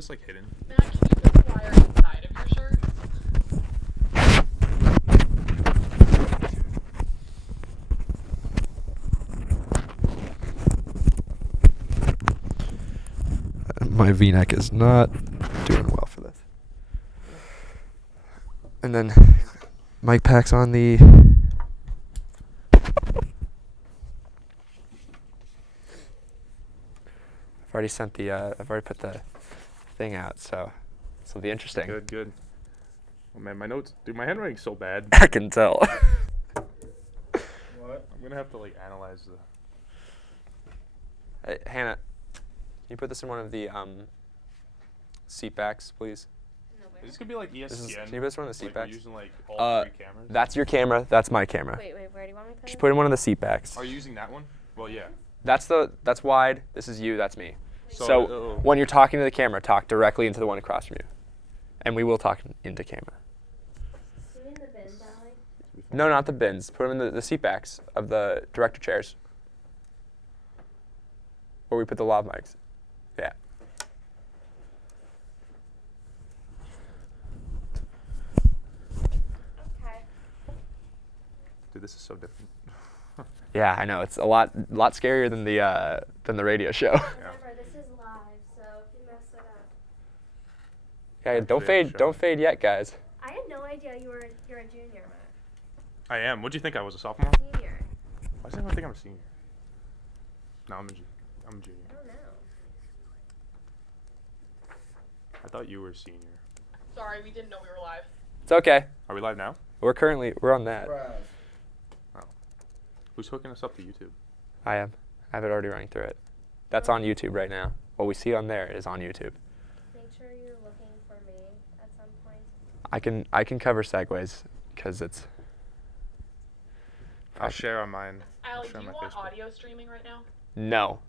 this like hidden? Matt, can you put the wire inside of your shirt? My V-neck is not doing well for this. And then Mike packs on the I've already sent the I've already put the thing out, so this will be interesting. Good, good. Oh man, my notes, dude, my handwriting's so bad. I can tell. What? I'm gonna have to like analyze the. Hey, Hannah, can you put this in one of the seat backs, please? Is this gonna be like ESPN? Can you put this in one of the seat like backs? we're using like all three cameras. That's your camera. That's my camera. Wait, where do you want me to put Just it? put it in one of the seat backs. Are you using that one? Well, yeah. That's wide. This is you. That's me. So, So when you're talking to the camera, talk directly into the one across from you, and we will talk into camera. You mean the bins, Allie? No, not the bins. Put them in the seat backs of the director chairs, where we put the lav mics. Yeah. Okay. dude, this is so different. Yeah, I know. It's a lot scarier than the radio show. Remember, this is live, so if you mess it up. Yeah, don't fade yet, guys. I had no idea you're a junior, Matt. I am. What'd you think I was, a sophomore? Senior. Why does everyone think I'm a senior? No, I'm a junior. I don't know. I thought you were a senior. Sorry, we didn't know we were live. It's okay. Are we live now? We're on that. Who's hooking us up to YouTube? I am. I have it already running through it. That's on YouTube right now. What we see on there is on YouTube. Make sure you're looking for me at some point. I can cover segues because it's. I'll share on mine. Allie, Share do on you my want Facebook. audio streaming right now? No.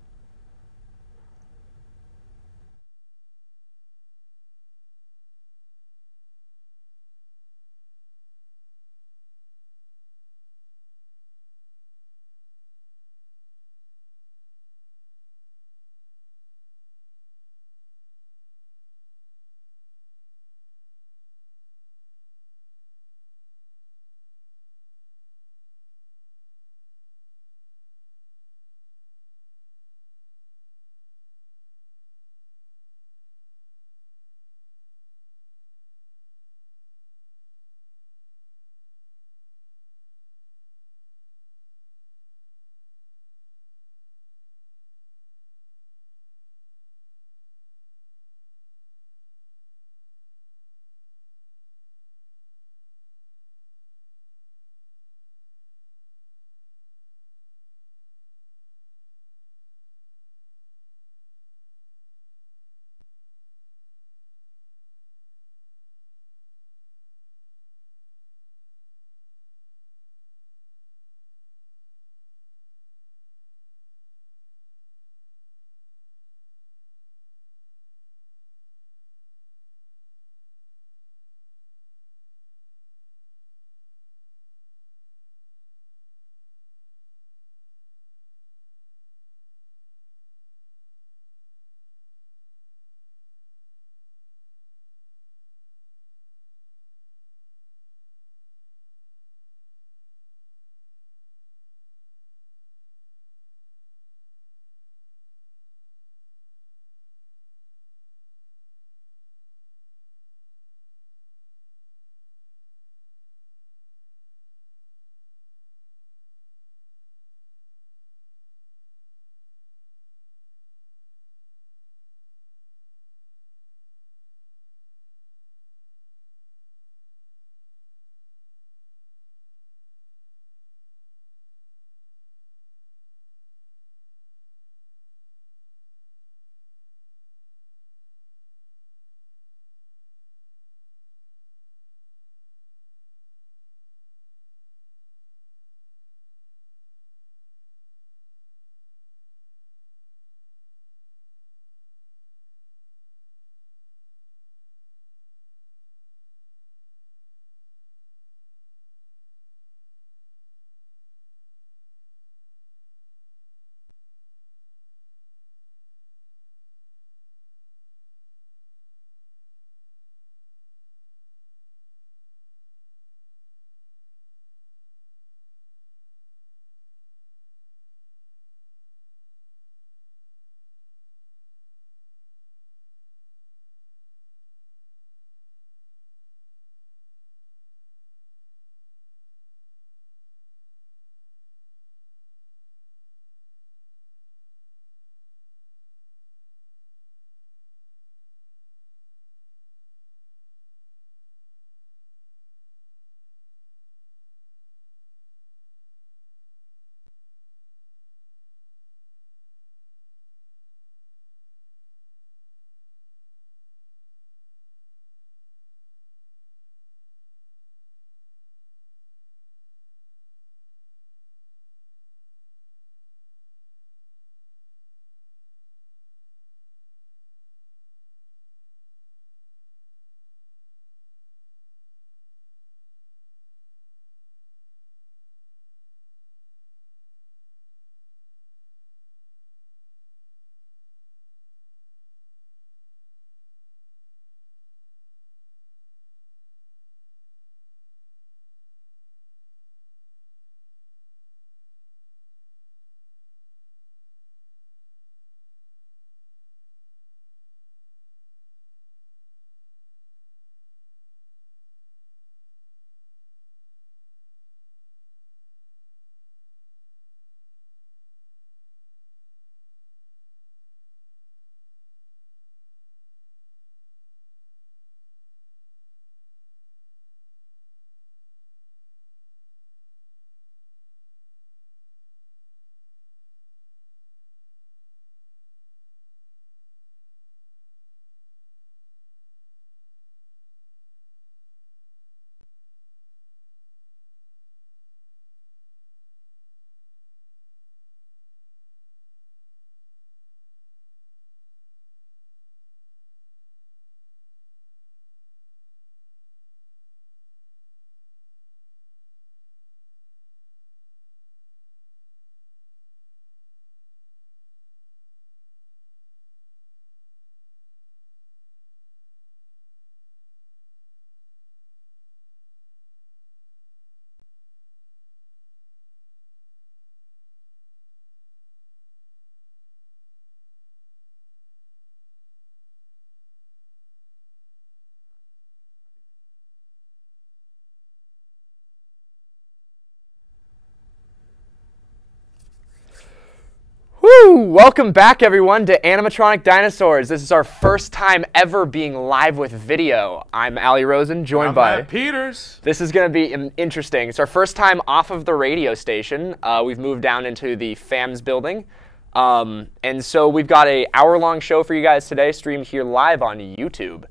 Woo! Welcome back, everyone, to Animatronic Dinosaurs. This is our first time ever being live with video. I'm Ali Rosen, joined by Matt Peters. This is going to be interesting. It's our first time off of the radio station. We've moved down into the FAMS building. And so we've got an hour-long show for you guys today, streamed here live on YouTube.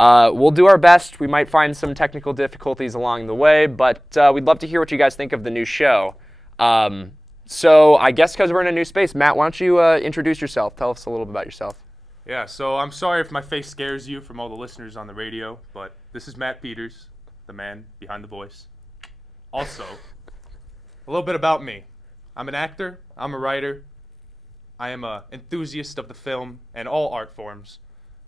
We'll do our best. We might find some technical difficulties along the way, but we'd love to hear what you guys think of the new show. So I guess because we're in a new space, Matt, why don't you introduce yourself? Tell us a little bit about yourself. Yeah, so I'm sorry if my face scares you from all the listeners on the radio, but this is Matt Peters, the man behind the voice. Also, a little bit about me. I'm an actor. I'm a writer. I am an enthusiast of the film and all art forms.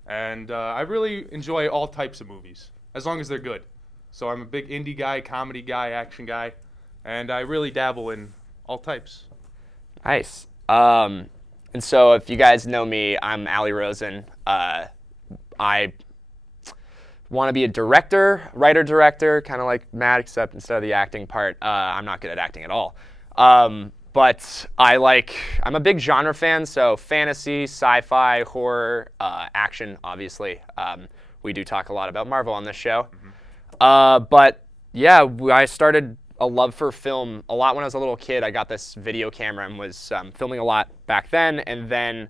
And I really enjoy all types of movies, as long as they're good. So I'm a big indie guy, comedy guy, action guy, and I really dabble in all types. Nice. And so if you guys know me, I'm Ali Rosen. I want to be a director, writer-director, kind of like Matt, except instead of the acting part, I'm not good at acting at all. But I'm a big genre fan, so fantasy, sci-fi, horror, action, obviously. We do talk a lot about Marvel on this show. But yeah, I started a love for film a lot when I was a little kid. I got this video camera and was filming a lot back then. And then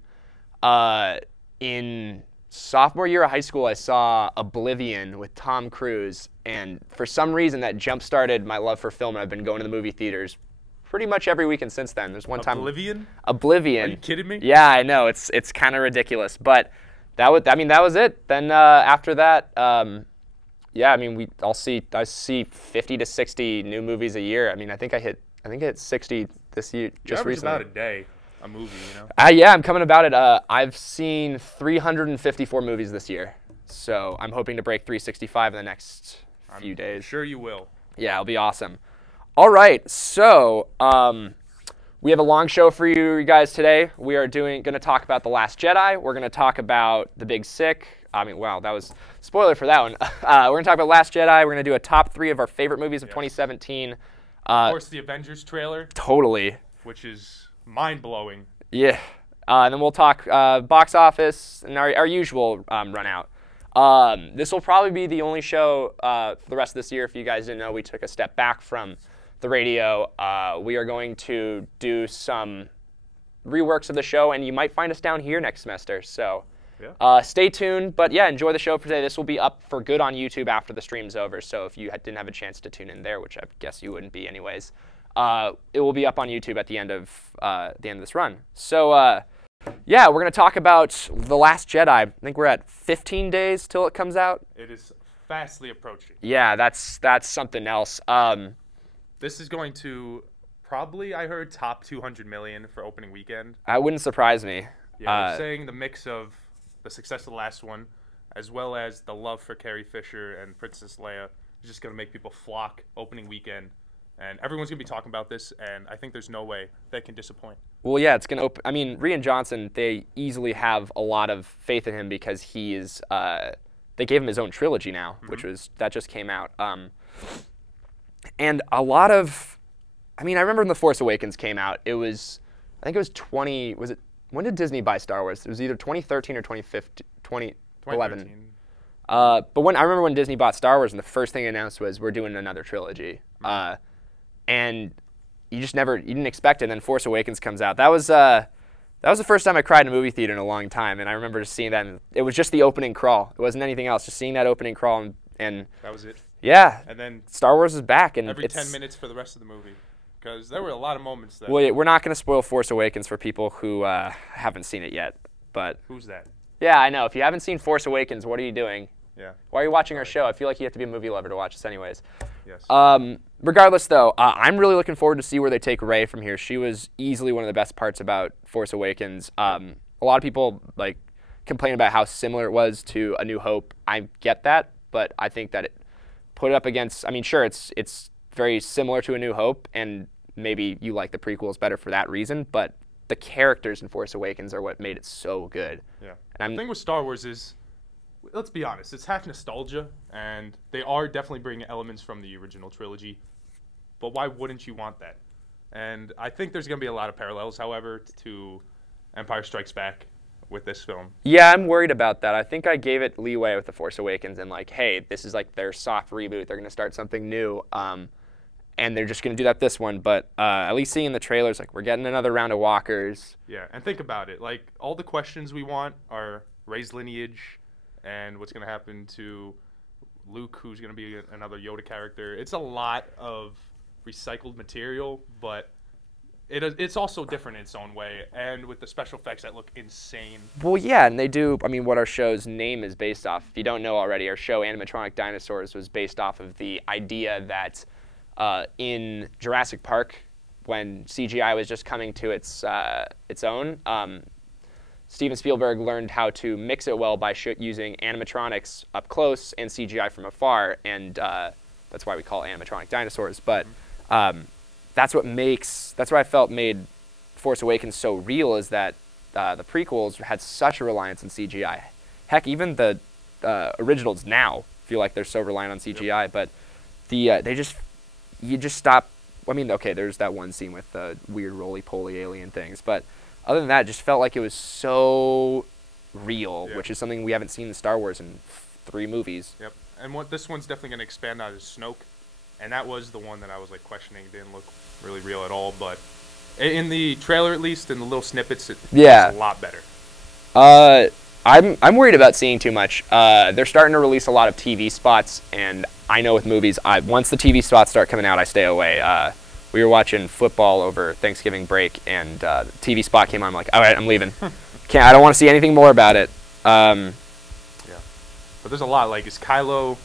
in sophomore year of high school, I saw Oblivion with Tom Cruise. And for some reason, that jump-started my love for film, and I've been going to the movie theaters pretty much every weekend since then. There's one time. Oblivion? Oblivion. Are you kidding me? Yeah, I know. It's kind of ridiculous, but that was it. Then after that, yeah, I mean, I see 50 to 60 new movies a year. I mean, I think I hit 60 this year just recently. About a day, a movie, you know. Yeah, I'm coming about it. I've seen 354 movies this year, so I'm hoping to break 365 in the next few days. I'm sure you will. Yeah, it'll be awesome. All right, so we have a long show for you guys today. We are going to talk about The Last Jedi. We're going to talk about The Big Sick. I mean, wow, that was spoiler for that one. We're going to talk about Last Jedi. We're going to do a top 3 of our favorite movies of 2017. Of course, the Avengers trailer. Totally. Which is mind-blowing. Yeah. And then we'll talk box office and our usual run out. This will probably be the only show for the rest of this year. If you guys didn't know, we took a step back from the radio. We are going to do some reworks of the show, and you might find us down here next semester. So stay tuned. But yeah, enjoy the show for today. This will be up for good on YouTube after the stream's over. So if you didn't have a chance to tune in there, which I guess you wouldn't be anyways, it will be up on YouTube at the end of this run. So yeah, we're going to talk about The Last Jedi. I think we're at 15 days till it comes out. It is fastly approaching. Yeah, that's something else. This is going to probably, I heard, top 200 million for opening weekend. That wouldn't surprise me. Yeah, they're saying the mix of the success of the last one, as well as the love for Carrie Fisher and Princess Leia, is just going to make people flock opening weekend. And everyone's going to be talking about this, and I think there's no way they can disappoint. Well, yeah, it's going to open. I mean, Rian Johnson, they easily have a lot of faith in him because he is, they gave him his own trilogy now, that just came out. And a lot of, I mean, I remember when The Force Awakens came out, I think it was when did Disney buy Star Wars? It was either 2013 or 2011. But I remember when Disney bought Star Wars, and the first thing they announced was, we're doing another trilogy. And you didn't expect it, and then Force Awakens comes out. That was the first time I cried in a movie theater in a long time, and I remember just seeing that, and it was just the opening crawl. It wasn't anything else, just seeing that opening crawl, and that was it. Yeah, and then Star Wars is back, and every 10 minutes for the rest of the movie, because there were a lot of moments there. Well, we're not going to spoil Force Awakens for people who haven't seen it yet, but who's that? Yeah, I know. If you haven't seen Force Awakens, what are you doing? Yeah. Why are you watching our show? I feel like you have to be a movie lover to watch this anyways. Yes. Regardless, though, I'm really looking forward to see where they take Rey from here. She was easily one of the best parts about Force Awakens. A lot of people complain about how similar it was to A New Hope. I get that, but I think that it put it up against. I mean, sure, it's very similar to A New Hope, and maybe you like the prequels better for that reason. But the characters in Force Awakens are what made it so good. Yeah. And the thing with Star Wars is, let's be honest, it's half nostalgia, and they are definitely bringing elements from the original trilogy, but why wouldn't you want that? And I think there's going to be a lot of parallels, however, to Empire Strikes Back with this film. Yeah, I'm worried about that. I think I gave it leeway with The Force Awakens and like, hey, this is like their soft reboot. They're going to start something new. And they're just going to do that this one. But at least seeing the trailers, like, we're getting another round of walkers. Yeah, and think about it. Like, all the questions we want are Rey's lineage and what's going to happen to Luke, who's going to be another Yoda character. It's a lot of recycled material, but it's also different in its own way. And with the special effects that look insane. Well, yeah, and they do, I mean, what our show's name is based off. If you don't know already, our show, Animatronic Dinosaurs, was based off of the idea that in Jurassic Park, when CGI was just coming to its own, Steven Spielberg learned how to mix it well by using animatronics up close and CGI from afar, and that's why we call it Animatronic Dinosaurs. But that's what I felt made Force Awakens so real, is that the prequels had such a reliance on CGI. Heck, even the originals now feel like they're so reliant on CGI, yep. But you just stop. I mean, okay, there's that one scene with the weird roly-poly alien things, but other than that, it just felt like it was so real, yep. Which is something we haven't seen in Star Wars in 3 movies. Yep, and what this one's definitely going to expand on is Snoke, and that was the one that I was like questioning. It didn't look really real at all, but in the trailer, at least, in the little snippets, it's a lot better. I'm worried about seeing too much. They're starting to release a lot of TV spots, and I know with movies, once the TV spots start coming out, I stay away. We were watching football over Thanksgiving break, and the TV spot came on. I'm like, all right, I'm leaving. I don't want to see anything more about it. Yeah, but there's a lot. Like, is Kylo,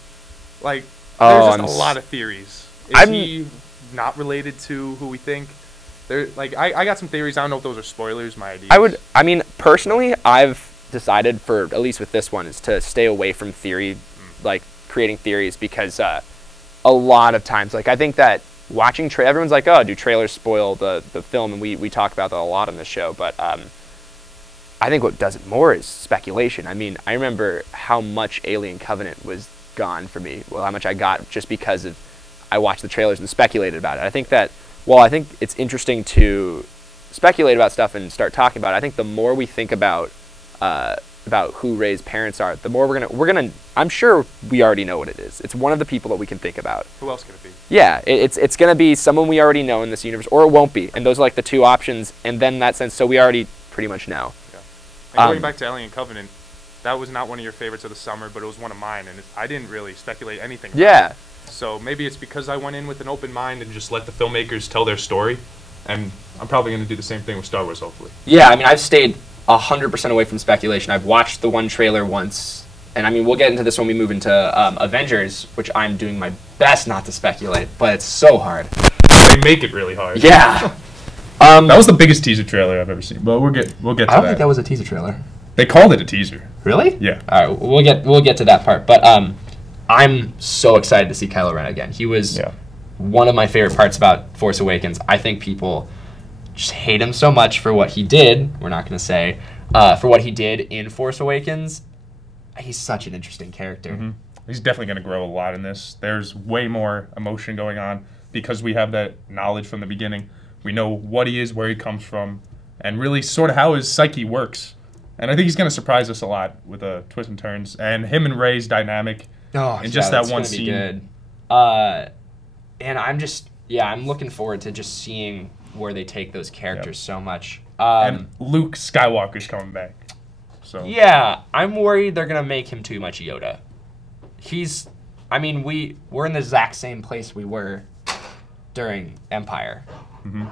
like, there's just a lot of theories. Is he not related to who we think? Like, I got some theories. I don't know if those are spoilers. My ideas. I mean, personally, I've decided, for at least with this one, is to stay away from theory, like creating theories, because a lot of times, like, I think that watching everyone's like, oh, do trailers spoil the film, and we talk about that a lot on this show, but I think what does it more is speculation. I mean, I remember how much Alien Covenant was gone for me, well, how much I got just because of I watched the trailers and speculated about it. I think that, well, I think it's interesting to speculate about stuff and start talking about it. I think the more we think about who Rey's parents are, the more we're gonna. I'm sure we already know what it is. It's one of the people that we can think about. Who else can it be? Yeah, it's gonna be someone we already know in this universe, or it won't be. And those are like the 2 options. And then in that sense, so we already pretty much know. Yeah. And going back to Alien Covenant, that was not one of your favorites of the summer, but it was one of mine, and I didn't really speculate anything about it. So maybe it's because I went in with an open mind and just let the filmmakers tell their story, and I'm probably going to do the same thing with Star Wars, hopefully. Yeah, I mean, I've stayed 100% away from speculation. I've watched the one trailer once, and I mean, we'll get into this when we move into Avengers, which I'm doing my best not to speculate, but it's so hard. They make it really hard. Yeah. That was the biggest teaser trailer I've ever seen, but we'll get to that. I don't think that was a teaser trailer. They called it a teaser. Really? Yeah. All right, we'll get to that part, but I'm so excited to see Kylo Ren again. He was one of my favorite parts about Force Awakens. I think people just hate him so much for what he did. We're not going to say for what he did in Force Awakens. He's such an interesting character. Mm-hmm. He's definitely going to grow a lot in this. There's way more emotion going on because we have that knowledge from the beginning. We know what he is, where he comes from, and really sort of how his psyche works. And I think he's going to surprise us a lot with twists and turns. And him and Rey's dynamic. Oh, and just that one scene. Good. And I'm looking forward to just seeing where they take those characters so much. And Luke Skywalker's coming back. So yeah, I'm worried they're gonna make him too much Yoda. We're in the exact same place we were during Empire. Mm-hmm.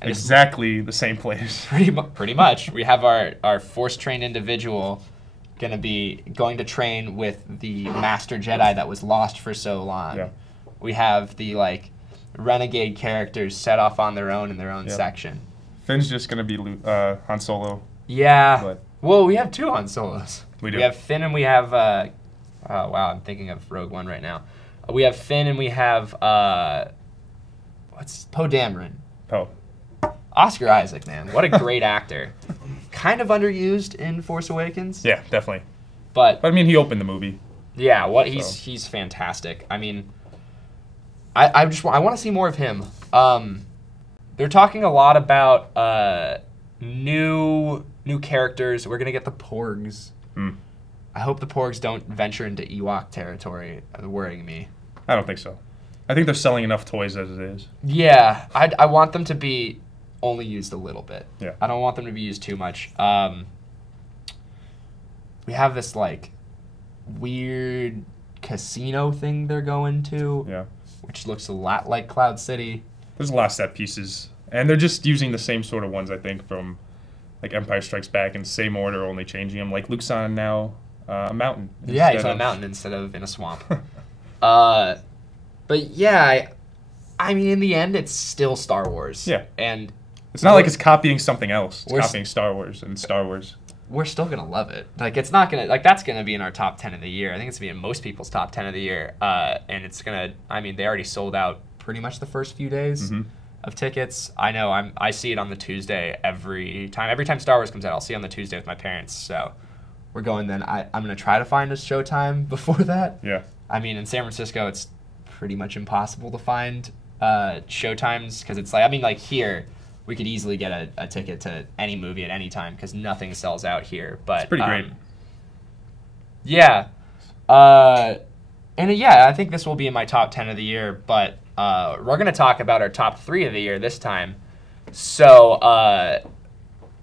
Exactly the same place. Pretty much. We have our Force-trained individual going to train with the Master Jedi that was lost for so long. Yeah. We have the renegade characters set off on their own in their own section. Finn's just gonna be Han Solo. Yeah. Well, we have 2 Han Solos. We do. We have Finn and we have. Oh wow, I'm thinking of Rogue One right now. We have Finn and we have Poe Dameron. Poe. Oscar Isaac, man, what a great actor. Kind of underused in Force Awakens. Yeah, definitely. But I mean, he opened the movie. Yeah, he's fantastic. I mean, I want to see more of him. They're talking a lot about new new characters. We're gonna get the Porgs. I hope the Porgs don't venture into Ewok territory. They're worrying me. I don't think so. I think they're selling enough toys as it is. Yeah, I want them to be only used a little bit. Yeah. I don't want them to be used too much. We have this like weird casino thing they're going to. Yeah. Which looks a lot like Cloud City. There's a lot of set pieces, and they're just using the same sort of ones, I think, from like Empire Strikes Back in the same order, only changing them. Like Luke's on now a mountain. Yeah, he's on a mountain instead of in a swamp. But yeah, I mean, in the end, it's still Star Wars. Yeah. And it's not like it's copying something else. It's We're copying Star Wars and Star Wars. we're still gonna love it. Like, it's not gonna, like, that's gonna be in our top 10 of the year. I think it's gonna be in most people's top 10 of the year. And it's gonna, I mean, they already sold out pretty much the first few days of tickets. I know, I see it on the Tuesday every time. Every time Star Wars comes out, I'll see it on the Tuesday with my parents. So we're going then. I'm gonna try to find a showtime before that. Yeah. I mean, in San Francisco, it's pretty much impossible to find showtimes because it's like, I mean, like here, we could easily get a ticket to any movie at any time because nothing sells out here. But It's pretty great. Yeah. And yeah, I think this will be in my top 10 of the year, but we're going to talk about our top 3 of the year this time. So,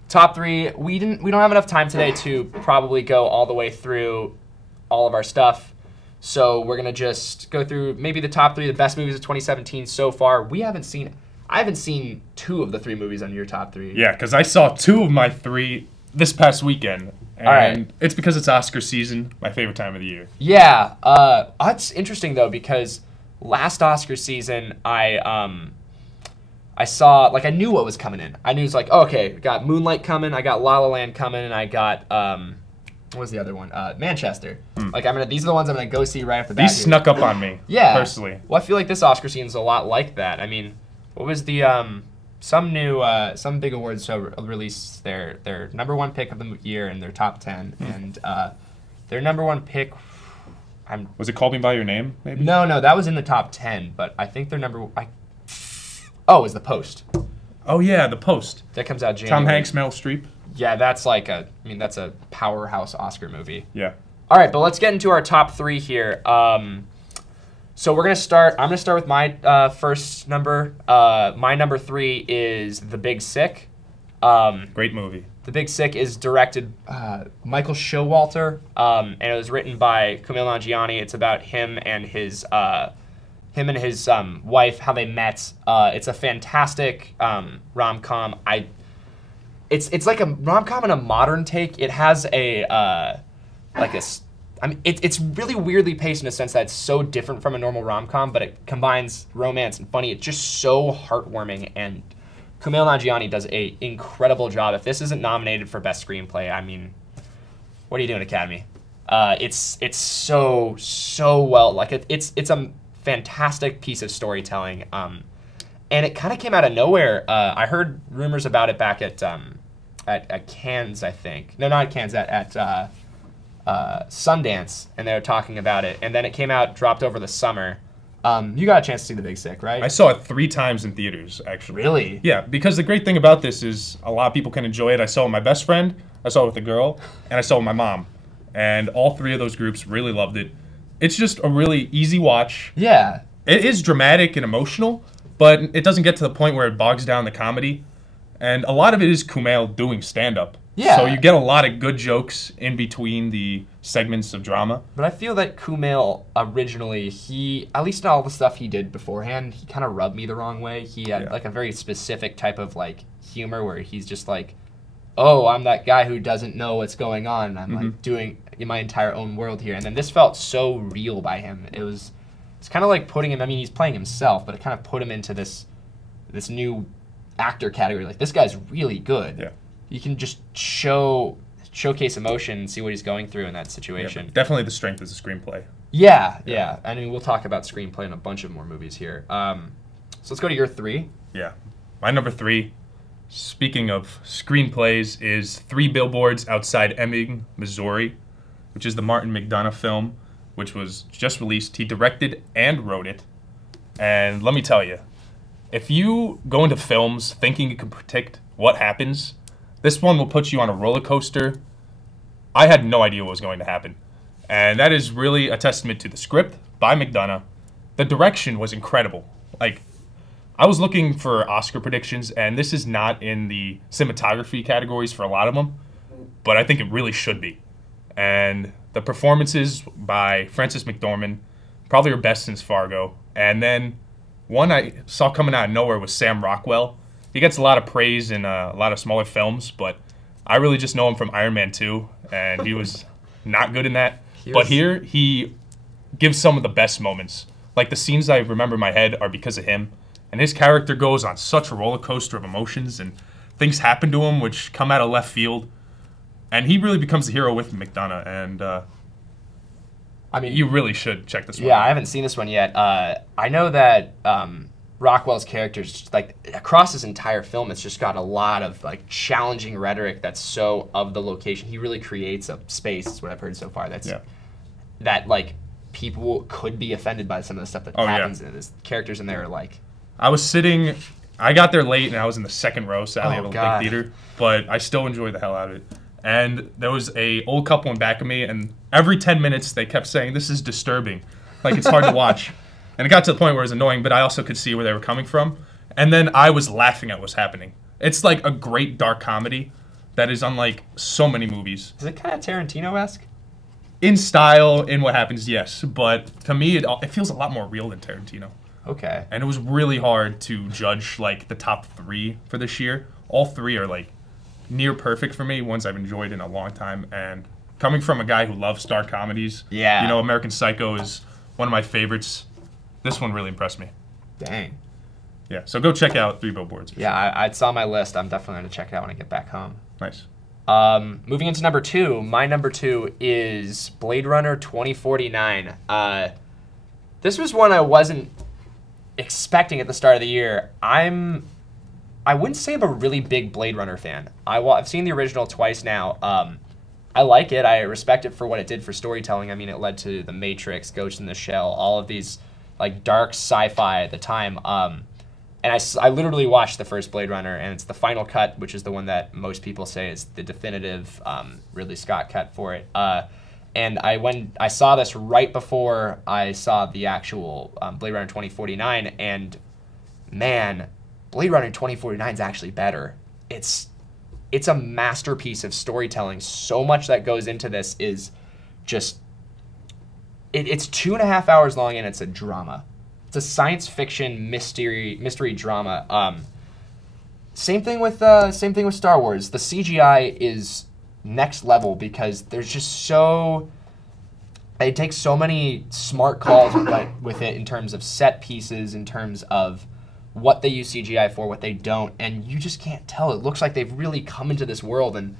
top 3, we don't have enough time today to probably go all the way through all of our stuff. So, we're going to just go through maybe the top 3 of the best movies of 2017 so far. I haven't seen 2 of the 3 movies on your top 3. Yeah, because I saw 2 of my 3 this past weekend. And All right. it's because it's Oscar season, my favorite time of the year. Yeah, that's interesting though because last Oscar season I saw, like, I knew what was coming in. I knew it was like, oh, okay, we got Moonlight coming, I got La La Land coming, and I got what was the other one? Manchester. Like, these are the ones I'm gonna go see right off the bat. These snuck up on me. Yeah, Personally. Well, I feel like this Oscar season is a lot like that. I mean, what was the some big awards show released their #1 pick of the year in their top 10, and their #1 pick. Was it Call Me By Your Name, maybe? No, that was in the top 10, but I think their it was The Post. Oh, yeah, The Post. That comes out January. Tom Hanks, Meryl Streep. Yeah, that's like that's a powerhouse Oscar movie. Yeah. All right, but let's get into our top 3 here. So we're gonna start. I'm gonna start with my first number. My number 3 is The Big Sick. Great movie. The Big Sick is directed Michael Showalter, and it was written by Kumail Nanjiani. It's about him and his wife, how they met. It's a fantastic rom-com. It's like a rom-com in a modern take. It has it's really weirdly paced in a sense that it's so different from a normal rom-com, but it combines romance and funny. It's just so heartwarming, and Kumail Nanjiani does an incredible job. If this isn't nominated for Best Screenplay, I mean, what are you doing, Academy? It's so well, like it's a fantastic piece of storytelling, and it kind of came out of nowhere. I heard rumors about it back at Cannes, I think. No, not at Cannes, at Sundance, and they were talking about it, and then it came out, dropped over the summer. You got a chance to see The Big Sick, right? I saw it 3 times in theaters, actually. Really? Yeah, because the great thing about this is a lot of people can enjoy it. I saw it with my best friend, I saw it with a girl, and I saw it with my mom. And all 3 of those groups really loved it. It's just a really easy watch. Yeah. It is dramatic and emotional, but it doesn't get to the point where it bogs down the comedy. And a lot of it is Kumail doing stand-up. Yeah. So you get a lot of good jokes in between the segments of drama. But I feel that Kumail originally, at least in all the stuff he did beforehand, he kind of rubbed me the wrong way. He had like a very specific type of like humor where he's just like, oh, I'm that guy who doesn't know what's going on. I'm like doing in my entire own world here. And then this felt so real by him. It's kind of like putting him, I mean, he's playing himself, but it kind of put him into this new actor category. Like, this guy's really good. Yeah. You can just showcase emotion and see what he's going through in that situation. Yeah, definitely the strength is the screenplay. Yeah. I mean, we'll talk about screenplay in a bunch of more movies here. So let's go to your 3. Yeah. My number 3, speaking of screenplays, is 3 Billboards Outside Ebbing, Missouri, which is the Martin McDonagh film, which was just released. He directed and wrote it. And let me tell you, if you go into films thinking you can predict what happens, This one will put you on a roller coaster. I had no idea what was going to happen. And that is really a testament to the script by McDonough. The direction was incredible. Like, I was looking for Oscar predictions, and this is not in the cinematography categories for a lot of them, but I think it really should be. And the performances by Frances McDormand, probably her best since Fargo. And then one I saw coming out of nowhere was Sam Rockwell. He gets a lot of praise in a lot of smaller films, but I really just know him from Iron Man 2, and he was not good in that. But here, he gives some of the best moments. Like, the scenes I remember in my head are because of him. And his character goes on such a roller coaster of emotions, and things happen to him which come out of left field. And he really becomes the hero with McDonough. And, I mean, you really should check this one out. I haven't seen this one yet. I know that Rockwell's characters, like, across his entire film, it's just got a lot of, like, challenging rhetoric that's so of the location. He really creates a space, is what I've heard so far, that's that, like, people could be offended by some of the stuff that happens in it. There's characters in there are like... I got there late and I was in the second row, sadly, I have a big theater, but I still enjoyed the hell out of it. And there was a old couple in back of me, and every 10 minutes they kept saying, "This is disturbing." Like, it's hard to watch. And it got to the point where it was annoying, but I also could see where they were coming from. And then I was laughing at what's happening. It's like a great dark comedy that is unlike so many movies. Is it kind of Tarantino-esque? In style, in what happens, yes. But to me, it feels a lot more real than Tarantino. Okay. And it was really hard to judge, like, the top 3 for this year. All 3 are, like, near perfect for me, ones I've enjoyed in a long time. And coming from a guy who loves dark comedies, you know, American Psycho is one of my favorites. This one really impressed me. Dang. Yeah, so go check out 3 Billboards. Yeah, I saw my list. I'm definitely going to check it out when I get back home. Nice. Moving into number 2, my number 2 is Blade Runner 2049. This was one I wasn't expecting at the start of the year. I wouldn't say I'm a really big Blade Runner fan. I've seen the original twice now. I like it. I respect it for what it did for storytelling. I mean, it led to The Matrix, Ghost in the Shell, all of these like dark sci-fi at the time. And I literally watched the first Blade Runner, and it's the final cut, which is the one that most people say is the definitive Ridley Scott cut for it. And I saw this right before I saw the actual Blade Runner 2049, and man, Blade Runner 2049 is actually better. It's a masterpiece of storytelling. So much that goes into this is just... It's 2.5 hours long, and it's a drama. It's a science fiction mystery drama. Same thing with Star Wars. The CGI is next level because there's just they take so many smart calls with it in terms of set pieces, in terms of what they use CGI for, what they don't, and you just can't tell. It looks like they've really come into this world, and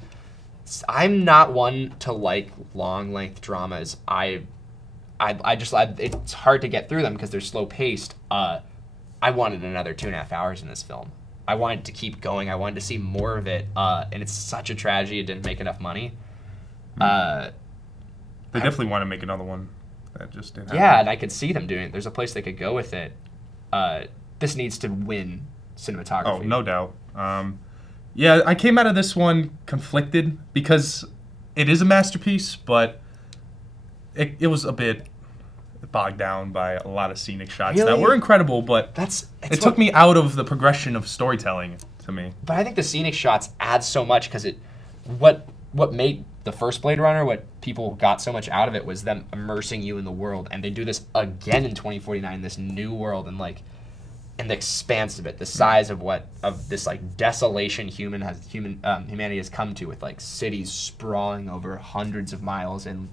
I'm not one to like long length dramas. It's hard to get through them because they're slow paced. I wanted another 2.5 hours in this film. I wanted to keep going. I wanted to see more of it. And it's such a tragedy it didn't make enough money. They definitely want to make another one. That just didn't happen. Yeah, and I could see them doing it. There's a place they could go with it. This needs to win cinematography. Oh, no doubt. Yeah, I came out of this one conflicted because it is a masterpiece, but it was a bit bogged down by a lot of scenic shots that were incredible, but it took me out of the progression of storytelling to me. But I think the scenic shots add so much because what made the first Blade Runner, what people got so much out of it was them immersing you in the world, and they do this again in 2049, this new world, and the expanse of it, the size of this like desolation humanity has come to, with like cities sprawling over hundreds of miles, and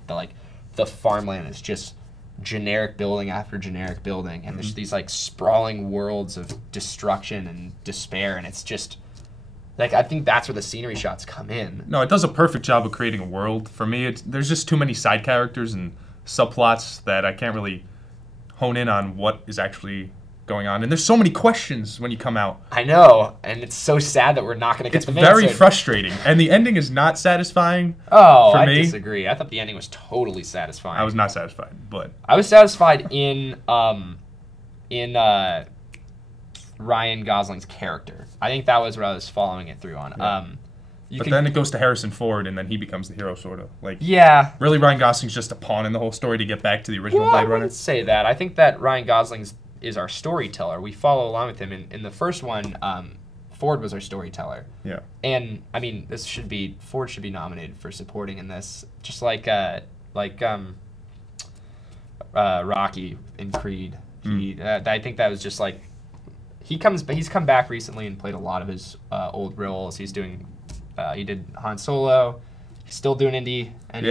the farmland is just generic building after generic building, and there's these like sprawling worlds of destruction and despair, and it's just like, I think that's where the scenery shots come in. No, it does a perfect job of creating a world. For me, there's just too many side characters and subplots that I can't really hone in on what is actually going on. And there's so many questions when you come out. I know, and it's so sad that we're not going to get them answered. It's very frustrating, and the ending is not satisfying. Oh, I disagree. I thought the ending was totally satisfying. I was not satisfied, but I was satisfied in Ryan Gosling's character. I think that was what I was following it through on. But then it goes to Harrison Ford, and then he becomes the hero, sort of. Like, yeah. really, Ryan Gosling's just a pawn in the whole story to get back to the original Well, Blade I Runner. wouldn't say that. I think that Ryan Gosling is our storyteller. We follow along with him. In the first one, Ford was our storyteller. Yeah. And I mean, Ford should be nominated for supporting in this, just like Rocky in Creed. I think that was just like he's come back recently and played a lot of his old roles. He did Han Solo. He's still doing Indy, and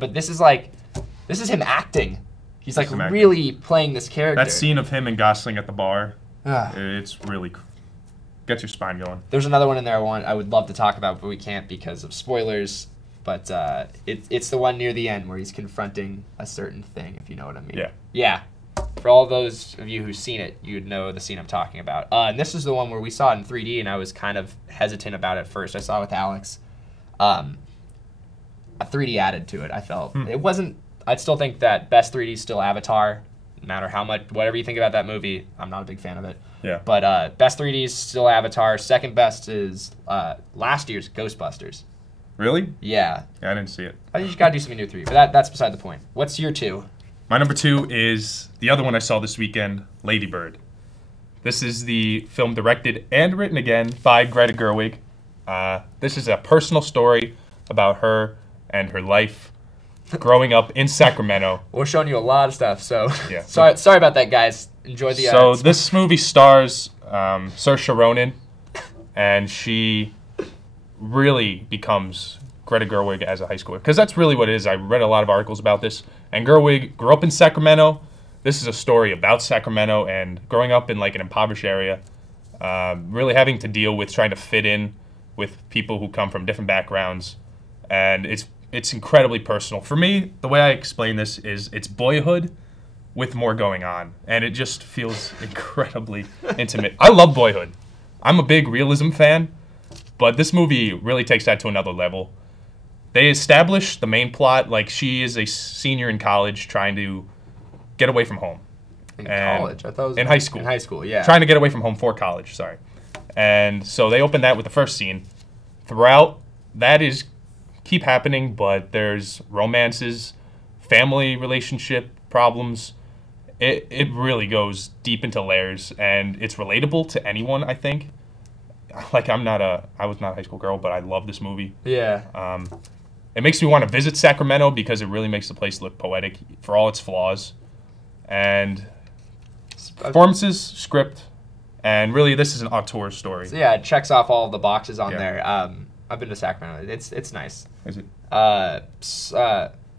but this is him acting. He's like really playing this character. That scene of him and Gosling at the bar, it's really gets your spine going. There's another one in there I would love to talk about, but we can't because of spoilers. But it's the one near the end where he's confronting a certain thing, if you know what I mean. Yeah. Yeah. For all those of you who've seen it, you'd know the scene I'm talking about. And this is the one where we saw it in 3D, and I was kind of hesitant about it at first. I saw it with Alex. A 3D added to it, I felt. It wasn't... I'd still think that best 3D is still Avatar, no matter how much... Whatever you think about that movie, I'm not a big fan of it. Yeah. But best 3D is still Avatar. Second best is last year's Ghostbusters. Really? Yeah. I didn't see it. I think you gotta do something new 3D, but that's beside the point. What's your 2? My number 2 is the other one I saw this weekend, Lady Bird. This is the film directed and written again by Greta Gerwig. This is a personal story about her and her life growing up in Sacramento. We're showing you a lot of stuff, so yeah. sorry about that, guys. Enjoy the. So this movie stars Saoirse Ronan, and she really becomes Greta Gerwig as a high schooler, because that's really what it is. I read a lot of articles about this, and Gerwig grew up in Sacramento. This is a story about Sacramento and growing up in like an impoverished area, really having to deal with trying to fit in with people who come from different backgrounds, and it's incredibly personal. For me, the way I explain this is it's Boyhood with more going on, and it just feels incredibly intimate. I love Boyhood. I'm a big realism fan, but this movie really takes that to another level. They establish the main plot, like she is a senior in college trying to get away from home. In college? I thought it was in high school. In high school, yeah. Trying to get away from home for college, sorry. And so they open that with the first scene. Throughout, that is keep happening, but there's romances, family relationship problems. It really goes deep into layers, and it's relatable to anyone, I think. Like, I was not a high school girl, but I love this movie. Yeah. It makes me want to visit Sacramento because it really makes the place look poetic for all its flaws. And performances, script, and really this is an auteur story. So yeah, it checks off all of the boxes on there. I've been to Sacramento. It's nice. Is it?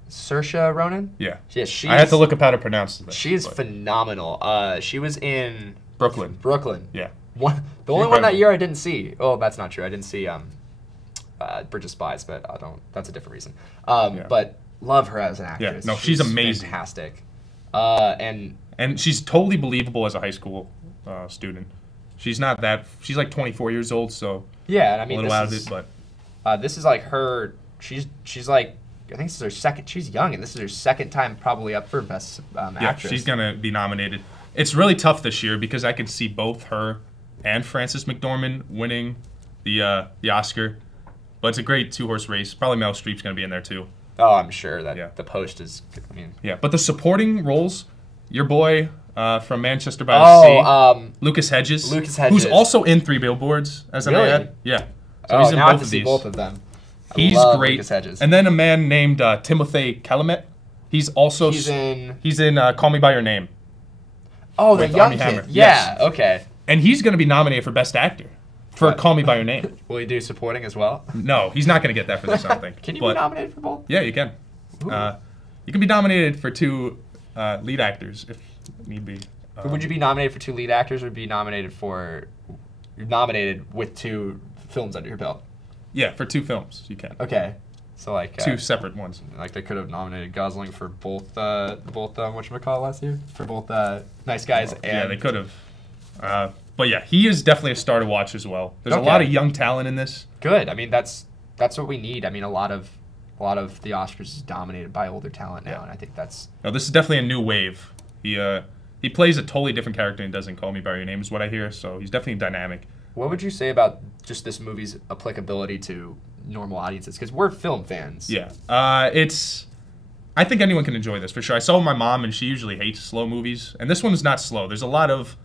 Saoirse Ronan? Yeah. Yeah, I had to look up how to pronounce this. She is phenomenal. She was in Brooklyn. Yeah. The only one incredible. that year I didn't see. Oh, that's not true. I didn't see Bridge of Spies, but that's a different reason. But love her as an actress. Yeah. No, she's amazing. Fantastic. And she's totally believable as a high school student. She's not that. She's like 24 years old, so yeah. And I mean, a little out of it, but this is like her. She's like, I think this is her second. She's young, and this is her second time probably up for best actress. Yeah, she's gonna be nominated. It's really tough this year because I can see both her and Frances McDormand winning the Oscar, but it's a great 2-horse race. Probably Meryl Streep's gonna be in there too. Oh, I'm sure that the post is. I mean, yeah, but the supporting roles, your boy from Manchester by the Sea, Lucas Hedges, who's also in 3 Billboards as an ad. Yeah, so he's in now I both have to of see these. both of them. He's great. Lucas Hedges. And then a man named Timothée Chalamet. He's also he's in Call Me by Your Name. Oh, the young Armie kid. Hammer. Yeah. Yes. Okay. And he's going to be nominated for Best Actor for Call Me by Your Name. Will he do supporting as well? No, he's not going to get that for this, I don't think. Can you be nominated for both? Yeah, you can. You can be nominated for 2 lead actors if need be. Would you be nominated for 2 lead actors, or be nominated with 2 films under your belt? Yeah, for 2 films you can. Okay, so like 2 separate ones. Like they could have nominated Gosling for both whatchamacallit last year, for both Nice Guys and yeah, they could have. But yeah, he is definitely a star to watch as well. There's a lot of young talent in this. Good. I mean, that's what we need. I mean, a lot of the Oscars is dominated by older talent now, and I think that's. No, this is definitely a new wave. He plays a totally different character than he does in Call Me by Your Name, is what I hear. So he's definitely dynamic. What would you say about just this movie's applicability to normal audiences? Because we're film fans. Yeah. I think anyone can enjoy this for sure. I saw my mom, and she usually hates slow movies, and this one's not slow. There's a lot of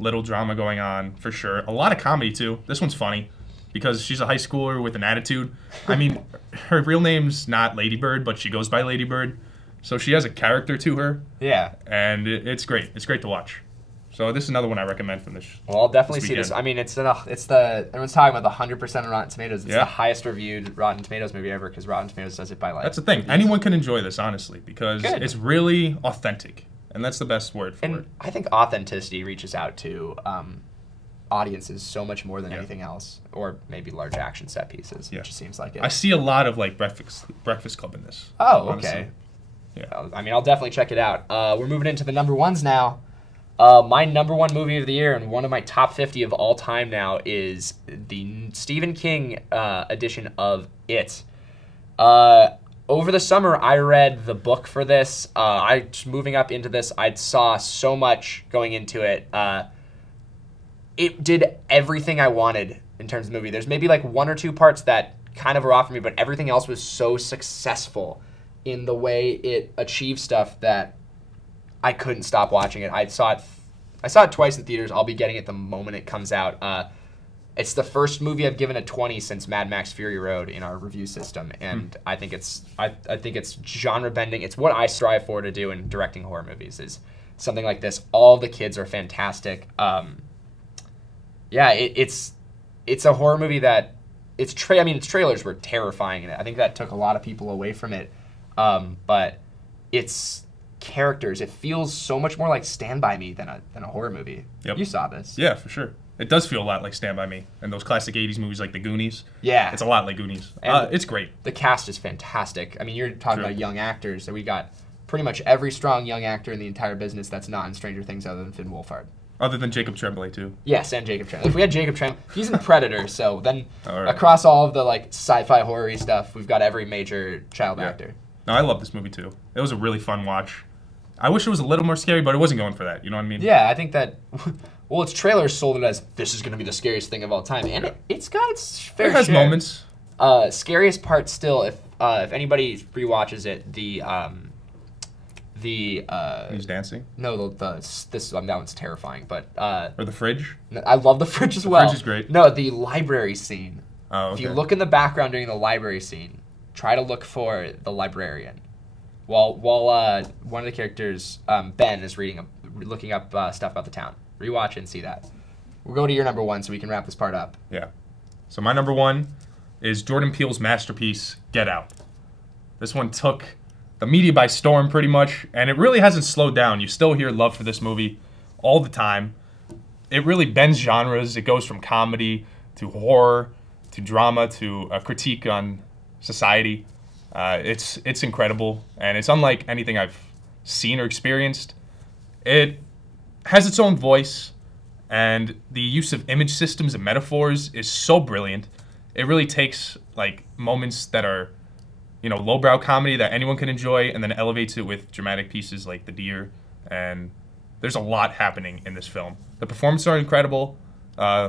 little drama going on for sure. A lot of comedy too. This one's funny because she's a high schooler with an attitude. I mean, her real name's not Lady Bird, but she goes by Lady Bird, so she has a character to her. Yeah. And it's great. It's great to watch. So this is another one I recommend from this. Well, I'll definitely this see this. weekend. I mean, it's the everyone's talking about the 100% on Rotten Tomatoes. It's Yeah. the highest reviewed Rotten Tomatoes movie ever because Rotten Tomatoes does it by like. That's the thing. Anyone can enjoy this, honestly, because Good. it's really authentic, and that's the best word for And it. I think authenticity reaches out to audiences so much more than Yeah. anything else, or maybe large action set pieces. Yeah. It just seems like it. I see a lot of like Breakfast Club in this. Oh, honestly. okay. Yeah. I mean, I'll definitely check it out. We're moving into the number ones now. My number one movie of the year and one of my top 50 of all time now is the Stephen King edition of It. Over the summer, I read the book for this. Moving up into this, I saw so much going into it. It did everything I wanted in terms of the movie. There's maybe like one or two parts that kind of were off for me, but everything else was so successful in the way it achieved stuff that I couldn't stop watching it. I saw it twice in theaters. I'll be getting it the moment it comes out. It's the first movie I've given a 20 since Mad Max Fury Road in our review system, and I think it's genre bending. It's what I strive for to do in directing horror movies. Is something like this. All the kids are fantastic. It's a horror movie that its trailers were terrifying, and I think that took a lot of people away from it. But it's characters. It feels so much more like Stand By Me than a horror movie. Yep. You saw this. Yeah, for sure. It does feel a lot like Stand By Me and those classic 80s movies like The Goonies. Yeah. It's a lot like Goonies. And it's great. The cast is fantastic. I mean, you're talking True. about young actors, and we got pretty much every strong young actor in the entire business that's not in Stranger Things other than Finn Wolfhard. Other than Jacob Tremblay, too. Yes, and Jacob Tremblay. If we had Jacob Tremblay, he's in Predator, so then All right. across all of the like sci-fi horror-y stuff, we've got every major child Yeah. actor. No, I love this movie, too. It was a really fun watch. I wish it was a little more scary, but it wasn't going for that. You know what I mean? Yeah, I think that. Well, its trailer sold it as this is going to be the scariest thing of all time, and it's got its fair It has share. moments. Scariest part still, if anybody rewatches it, He's dancing. no that one's terrifying, but Or the fridge. I love the fridge as The well. fridge is great. No, the library scene. Oh, okay. If you look in the background during the library scene, try to look for the librarian. While one of the characters, Ben, is looking up stuff about the town. Rewatch it and see that. We'll go to your number one so we can wrap this part up. Yeah. So my number one is Jordan Peele's masterpiece, Get Out. This one took the media by storm pretty much, and it really hasn't slowed down. You still hear love for this movie all the time. It really bends genres. It goes from comedy to horror to drama to a critique on society. It's incredible, and it's unlike anything I've seen or experienced. It has its own voice, and the use of image systems and metaphors is so brilliant. It really takes like moments that are, lowbrow comedy that anyone can enjoy, and then elevates it with dramatic pieces like The Deer. And there's a lot happening in this film. The performances are incredible.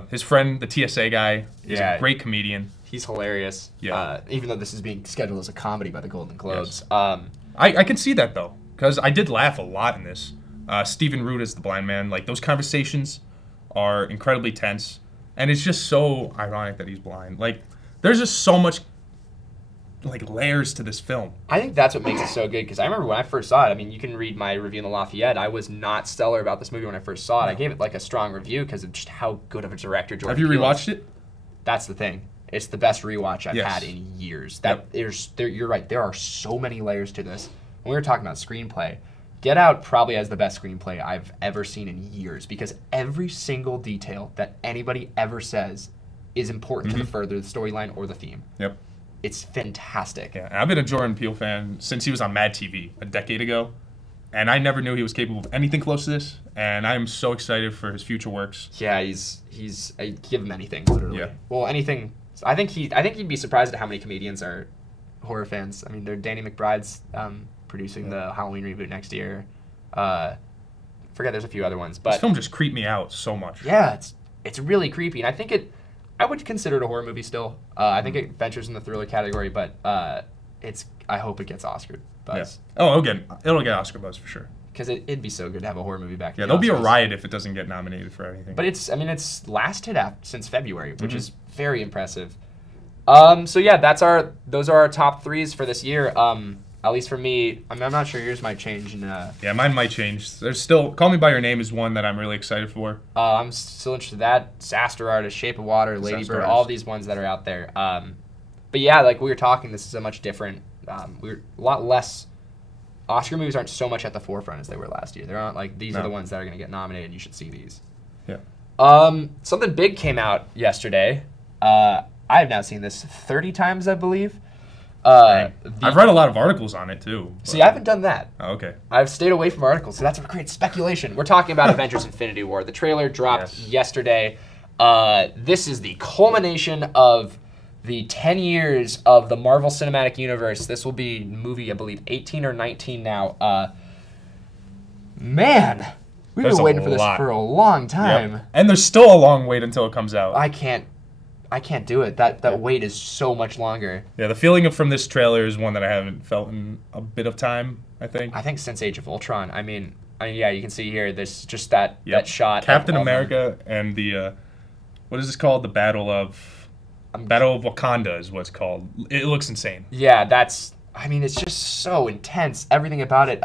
His friend, the TSA guy, is Yeah. a great comedian. He's hilarious. Yeah. Even though this is being scheduled as a comedy by the Golden Globes. I can see that though, because I did laugh a lot in this. Stephen Root as the blind man, like those conversations are incredibly tense, and it's just so ironic that he's blind. Like, there's just so much like layers to this film. I think that's what makes it so good, because I remember when I first saw it, I mean, you can read my review in the Lafayette, I was not stellar about this movie when I first saw it. I gave it like a strong review because of just how good of a director Jordan Have you Peele is. rewatched it? That's the thing. It's the best rewatch I've Yes. had in years. Yep. You're right. There are so many layers to this. When we were talking about screenplay, Get Out probably has the best screenplay I've ever seen in years, because every single detail that anybody ever says is important to further the storyline or the theme. Yep. It's fantastic. Yeah, I've been a Jordan Peele fan since he was on Mad TV a decade ago, and I never knew he was capable of anything close to this. And I am so excited for his future works. Yeah, I give him anything, literally. Yeah. Well, anything. I think he'd be surprised at how many comedians are horror fans. I mean, Danny McBride's producing the Halloween reboot next year. Forget there's a few other ones, This but film just creeped me out so much. yeah, it's really creepy. And I think I would consider it a horror movie still. I think it ventures in the thriller category, but I hope it gets Oscar buzz. Yeah. Oh, it'll get Oscar buzz for sure. Because it'd be so good to have a horror movie back. Yeah, there'll be a riot if it doesn't get nominated for anything. But it's lasted since February, which is very impressive. So yeah, those are our top 3s for this year. At least for me, I'm not sure yours might change. Yeah, mine might change. There's still Call Me by Your Name is one that I'm really excited for. I'm still interested in that. Disaster Artist, Shape of Water, Lady Bird, all these ones that are out there. But yeah, like we were talking, this is a much different. We're a lot less. Oscar movies aren't so much at the forefront as they were last year. They're not like these are the ones that are going to get nominated, and you should see these. Yeah. Something big came out yesterday. I have now seen this 30 times, I believe. I've read a lot of articles on it too. See, I haven't done that. Oh, okay. I've stayed away from articles, so that's a great speculation. We're talking about Avengers Infinity War. The trailer dropped yesterday. This is the culmination of the 10 years of the Marvel Cinematic Universe. This will be movie, I believe, 18 or 19 now. Man, we've been waiting for this for a long time. Yep. And there's still a long wait until it comes out. I can't do it. That wait is so much longer. Yeah, the feeling from this trailer is one that I haven't felt in a bit of time, I think. I think since Age of Ultron. I mean, yeah, you can see here, there's just that shot. Captain America and the, what is this called? The Battle of Wakanda is what it's called. It looks insane. Yeah, it's just so intense. Everything about it.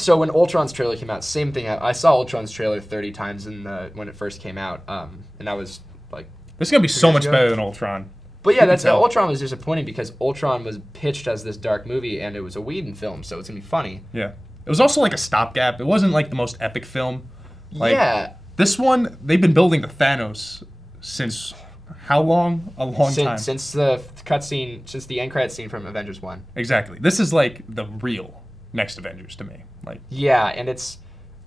So when Ultron's trailer came out, same thing. I saw Ultron's trailer 30 times when it first came out, and that was like. This is gonna be so much better than Ultron. But yeah, Ultron was disappointing because Ultron was pitched as this dark movie, and it was a Whedon film, so it's gonna be funny. Yeah, it was also like a stopgap. It wasn't like the most epic film. Like, this one, they've been building the Thanos since. How long? A long time. Since the cutscene, since the end credit scene from Avengers 1. Exactly. This is like the real next Avengers to me. Yeah, and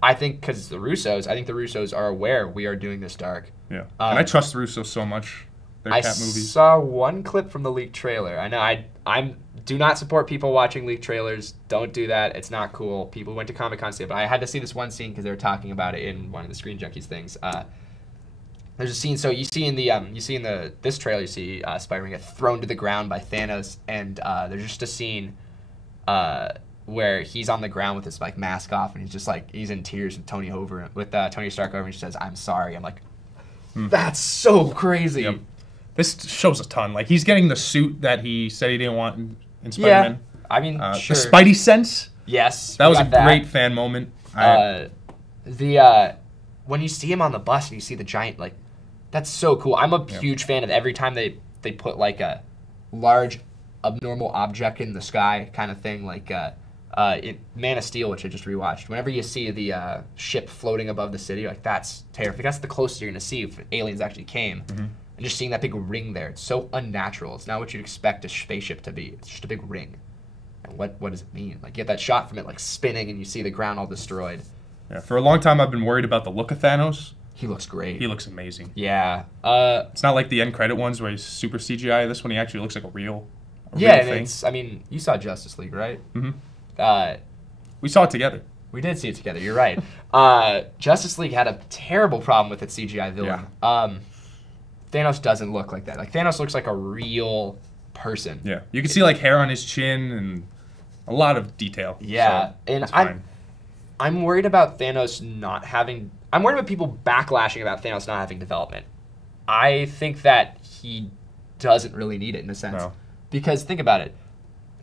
I think because the Russos are aware we are doing this dark. Yeah, and I trust the Russos so much. Their cat movies. I saw one clip from the leaked trailer. I know I do not support people watching leaked trailers. Don't do that. It's not cool. People went to Comic-Con to see it, but I had to see this one scene because they were talking about it in one of the Screen Junkies things. There's a scene. So you see in this trailer, you see Spider-Man get thrown to the ground by Thanos, and there's just a scene where he's on the ground with his mask off, and he's in tears with Tony Stark over, and she says, "I'm sorry." I'm like, that's so crazy. Yep. This shows a ton. Like, he's getting the suit that he said he didn't want in Spider-Man. Yeah, I mean, sure. The Spidey sense. Yes, that was a great fan moment. When you see him on the bus and you see the giant, that's so cool. I'm a huge fan of every time they put a large abnormal object in the sky kind of thing, in Man of Steel, which I just rewatched. Whenever you see the ship floating above the city, that's terrifying. That's the closest you're gonna see if aliens actually came. And just seeing that big ring there, it's so unnatural. It's not what you'd expect a spaceship to be. It's just a big ring. And what does it mean? You get that shot from it spinning, and you see the ground all destroyed. Yeah, for a long time I've been worried about the look of Thanos. He looks great. He looks amazing. Yeah. It's not like the end credit ones where he's super CGI. This one he actually looks like a real thing. You saw Justice League, right? We saw it together. We did see it together. You're right. Justice League had a terrible problem with its CGI villain. Yeah. Thanos doesn't look like that. Thanos looks like a real person. Yeah. You can see hair on his chin and a lot of detail. Yeah. So and I'm worried about Thanos not having. I'm worried about people backlashing about Thanos not having development. I think that he doesn't really need it in a sense. No. Because think about it.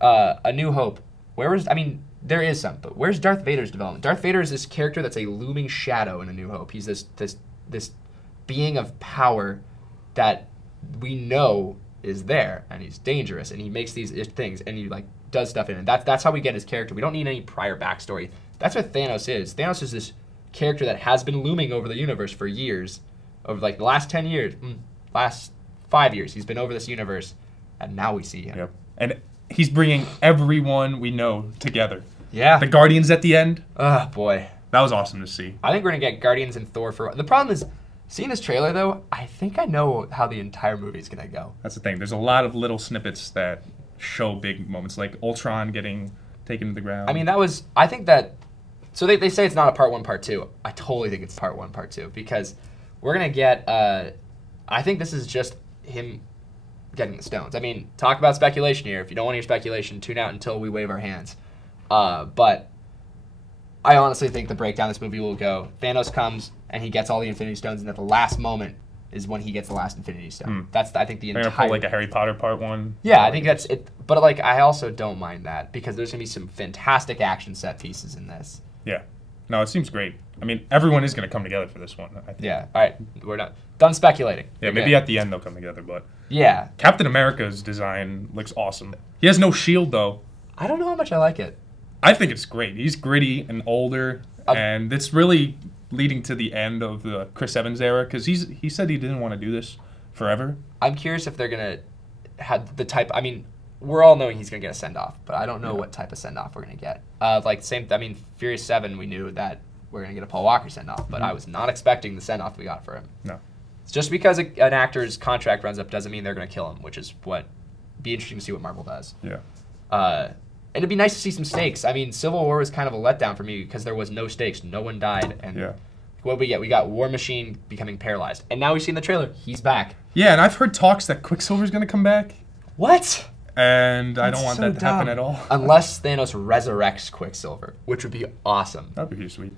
A New Hope. There is some, but where's Darth Vader's development? Darth Vader is this character that's a looming shadow in A New Hope. He's this being of power that we know is there, and he's dangerous, and he makes these things, and he does stuff in it. That's how we get his character. We don't need any prior backstory. That's what Thanos is. Thanos is this character that has been looming over the universe for years, over the last 10 years, last 5 years. He's been over this universe, and now we see him. Yep. And he's bringing everyone we know together. Yeah. The Guardians at the end. Oh, boy. That was awesome to see. I think we're going to get Guardians and Thor for... The problem is, seeing this trailer, though, I think I know how the entire movie is going to go. That's the thing. There's a lot of little snippets that show big moments, like Ultron getting taken to the ground. So they say it's not a part 1, part 2. I totally think it's part 1, part 2, because we're going to get, I think this is just him getting the stones. I mean, talk about speculation here. If you don't want to hear speculation, tune out until we wave our hands. But I honestly think the breakdown of this movie will go, Thanos comes and he gets all the Infinity Stones, and at the last moment is when he gets the last Infinity Stone. That's, I think, the entire... They're going to pull like a Harry Potter part 1. Yeah, I think that's it. But like, I also don't mind that because there's going to be some fantastic action set pieces in this. Yeah. No, it seems great. I mean, everyone is going to come together for this one, I think. Yeah. All right. We're done speculating. Yeah, Okay. maybe at the end they'll come together, but... Yeah. Captain America's design looks awesome. He has no shield, though. I don't know how much I like it. I think it's great. He's gritty and older, and it's really leading to the end of the Chris Evans era, because he said he didn't want to do this forever. I'm curious if they're going to have the type... I mean, we're all knowing he's going to get a send-off, but I don't know what type of send-off we're going to get. Furious 7, we knew that we're going to get a Paul Walker send-off, but I was not expecting the send-off we got for him. No. Just because an actor's contract runs up doesn't mean they're going to kill him, which is what... Be interesting to see what Marvel does. Yeah. And it'd be nice to see some stakes. I mean, Civil War was kind of a letdown for me because there was no stakes. No one died. And what we get? We got War Machine becoming paralyzed. And now we've seen the trailer. He's back. Yeah, and I've heard talks that Quicksilver's going to come back. What? And I don't That's want so that to happen dumb. at all. Unless Thanos resurrects Quicksilver, which would be awesome. That'd be pretty sweet.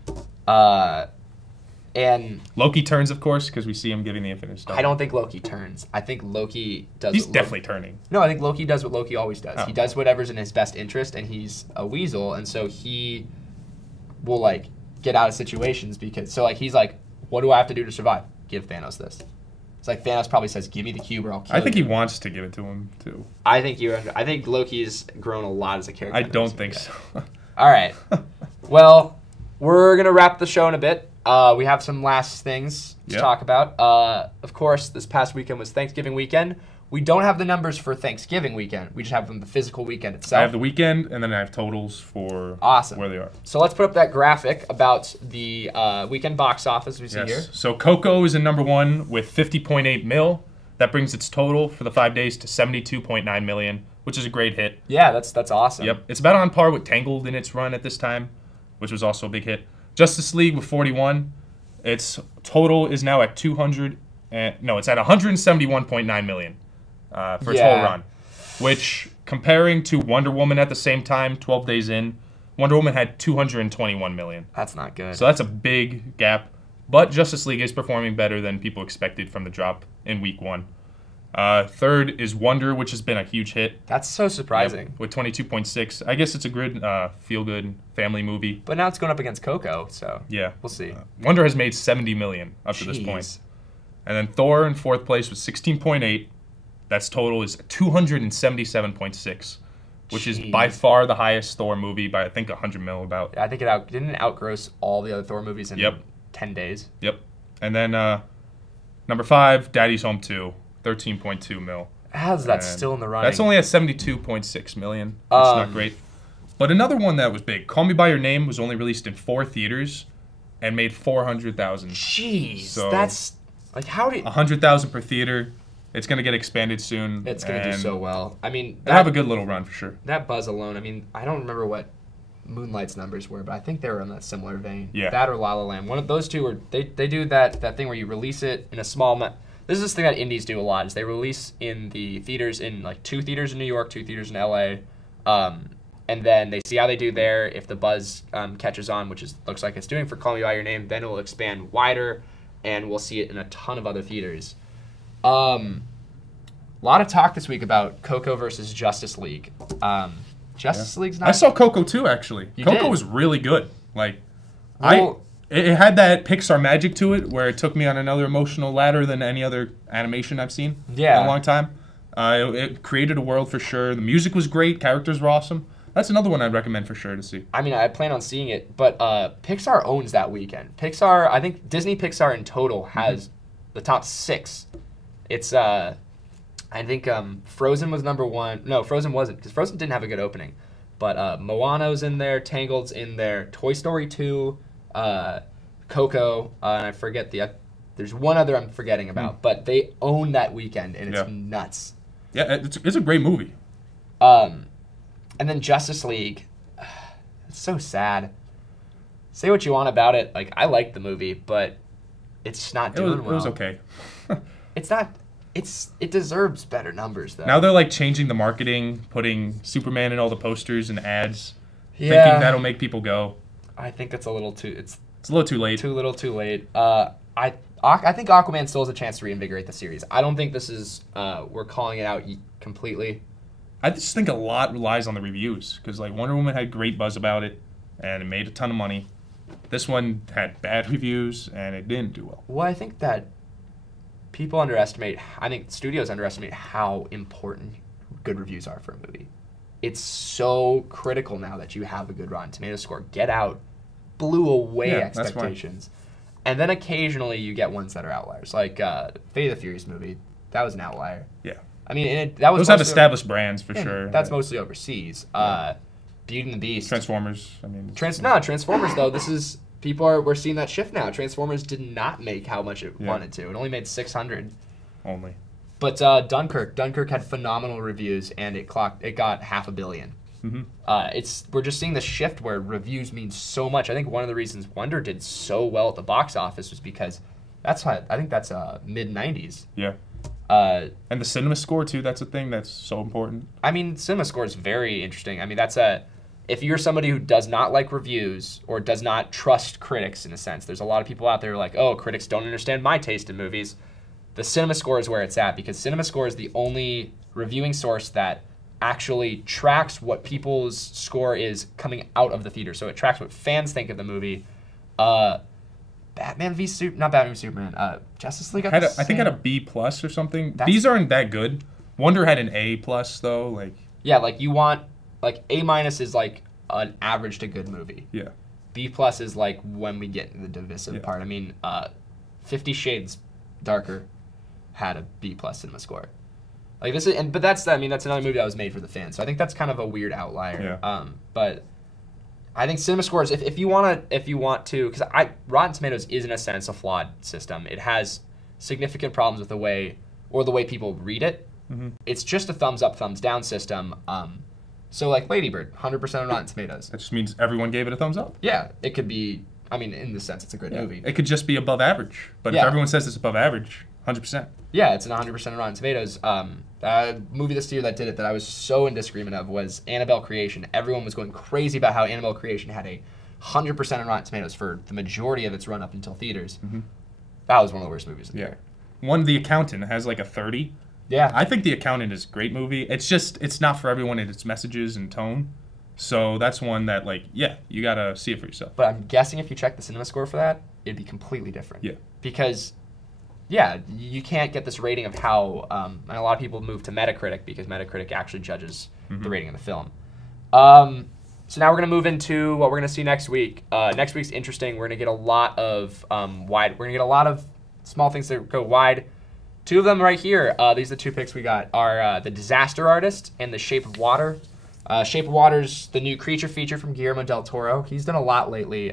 And Loki turns, of course, because we see him giving the Infinite Stone. I don't think Loki turns. I think Loki does... He's definitely turning. No, I think Loki does what Loki always does. Oh. He does whatever's in his best interest, and he's a weasel, and so he will, like, get out of situations because... So, like, he's like, what do I have to do to survive? Give Thanos this. It's like Thanos probably says, give me the cube or I'll kill you. I think he wants to give it to him, too. I think Loki's grown a lot as a character. I don't think so. All right. Well, we're going to wrap the show in a bit. We have some last things to talk about. Of course, this past weekend was Thanksgiving weekend. We don't have the numbers for Thanksgiving weekend. We just have them the physical weekend itself. I have the weekend, and then I have totals for where they are. So let's put up that graphic about the weekend box office we see here. So Coco is in number 1 with 50.8 mil. That brings its total for the 5 days to 72.9 million, which is a great hit. Yeah, that's awesome. Yep. It's about on par with Tangled in its run at this time, which was also a big hit. Justice League with 41. Its total is now at 171.9 million for its whole run. Which, comparing to Wonder Woman at the same time, 12 days in, Wonder Woman had 221 million. That's not good. So that's a big gap. But Justice League is performing better than people expected from the drop in week 1. Third is Wonder, which has been a huge hit. That's so surprising. With 22.6. I guess it's a good, feel-good family movie. But now it's going up against Coco, so yeah, we'll see. Wonder has made 70 million up to this point. And then Thor in 4th place with 16.8. That's total is 277.6, which is by far the highest Thor movie by, I think, 100 mil about. Yeah, I think didn't it outgross all the other Thor movies in 10 days? Yep. And then number 5, Daddy's Home 2. 13.2 mil. How's that still in the running? That's only at 72.6 million. It's not great. But another one that was big, Call Me By Your Name, was only released in 4 theaters and made 400,000. Jeez, so that's like how did 100,000 per theater. It's gonna get expanded soon. It's gonna do so well. I mean, they'll have a good little run for sure. That buzz alone. I mean, I don't remember what Moonlight's numbers were, but I think they were in that similar vein. Yeah. That or La La Land. One of those two were they do that thing where you release it in a small This is this thing that indies do a lot, is they release in the theaters in like 2 theaters in New York, 2 theaters in LA, and then they see how they do there. If the buzz catches on, which looks like it's doing for Call Me By Your Name, then it will expand wider, and we'll see it in a ton of other theaters. A lot of talk this week about Coco versus Justice League. Justice League's not... I saw Coco too, actually. Coco was really good. Like, It had that Pixar magic to it, where it took me on another emotional ladder than any other animation I've seen in a long time. It created a world for sure. The music was great. Characters were awesome. That's another one I'd recommend for sure to see. I mean, I plan on seeing it, but Pixar owns that weekend. I think Disney Pixar in total has the top 6. It's, I think Frozen was number 1. No, Frozen wasn't, because Frozen didn't have a good opening. But Moana's in there, Tangled's in there, Toy Story 2, Coco, and I forget there's one other I'm forgetting about, but they own that weekend, and it's nuts. Yeah, it's a great movie. And then Justice League, it's so sad. Say what you want about it, like, I liked the movie, but it's not It doing well. it was okay. It's not. It deserves better numbers though. Now they're like changing the marketing, putting Superman in all the posters and ads, yeah, thinking that'll make people go. I think that's a little too. It's a little too late. Too little, too late. I think Aquaman still has a chance to reinvigorate the series. I don't think this is. We're calling it out completely. I just think a lot relies on the reviews because like Wonder Woman had great buzz about it, and it made a ton of money. This one had bad reviews and it didn't do well. Well, I think that people underestimate. I think studios underestimate how important good reviews are for a movie. It's so critical now that you have a good Rotten Tomatoes score. Get Out blew away expectations. And then occasionally you get ones that are outliers, like Fate of the Furious movie. That was an outlier. Yeah. I mean, that was those have established brands for sure. That's mostly overseas. Beauty and the Beast. Transformers. I mean, Transformers though. We're seeing that shift now. Transformers did not make how much it wanted to. It only made 600. Only. But Dunkirk had phenomenal reviews and it got $500 million. Mm-hmm. We're just seeing the shift where reviews mean so much. I think one of the reasons Wonder did so well at the box office was because that's mid 90s. Yeah. And the cinema score too. That's a thing that's so important. I mean, cinema score is very interesting. I mean, if you're somebody who does not like reviews or does not trust critics in a sense, there's a lot of people out there who are like, oh, critics don't understand my taste in movies. The cinema score is where it's at because cinema score is the only reviewing source that actually tracks what people's score is coming out of the theater. So it tracks what fans think of the movie. Justice League. I think had a B plus or something. These aren't that good. Wonder had an A plus though. Like yeah, like you want like A minus is like an average to good movie. Yeah. B plus is like when we get into the divisive part. I mean, 50 Shades Darker had a B plus cinema score. Like this is, but that's another movie that was made for the fans. So I think that's kind of a weird outlier. Yeah. But I think cinema scores, if you want to, because Rotten Tomatoes is in a sense a flawed system. It has significant problems with the way people read it. Mm-hmm. It's just a thumbs up, thumbs down system. So like Lady Bird, 100% on Rotten Tomatoes. That just means everyone gave it a thumbs up. Yeah, it could be. I mean, in the sense, it's a good movie. It could just be above average. But if everyone says it's above average, 100%. Yeah, it's an 100% on Rotten Tomatoes. A movie this year that did it that I was so in disagreement of was Annabelle Creation. Everyone was going crazy about how Annabelle Creation had a 100% on Rotten Tomatoes for the majority of its run up until theaters. Mm-hmm. That was one of the worst movies of the year. The Accountant has like a 30. Yeah. I think The Accountant is a great movie. It's not for everyone in its messages and tone. So that's one that you gotta see it for yourself. But I'm guessing if you check the cinema score for that, it'd be completely different. Yeah. Because you can't get this rating of how, and a lot of people move to Metacritic because Metacritic actually judges the rating of the film. So now we're going to move into what we're going to see next week. Next week's interesting. We're going to get a lot of wide. We're going to get a lot of small things that go wide. Two of them right here. These are the two picks we got are The Disaster Artist and The Shape of Water. Shape of Water's the new creature feature from Guillermo del Toro. He's done a lot lately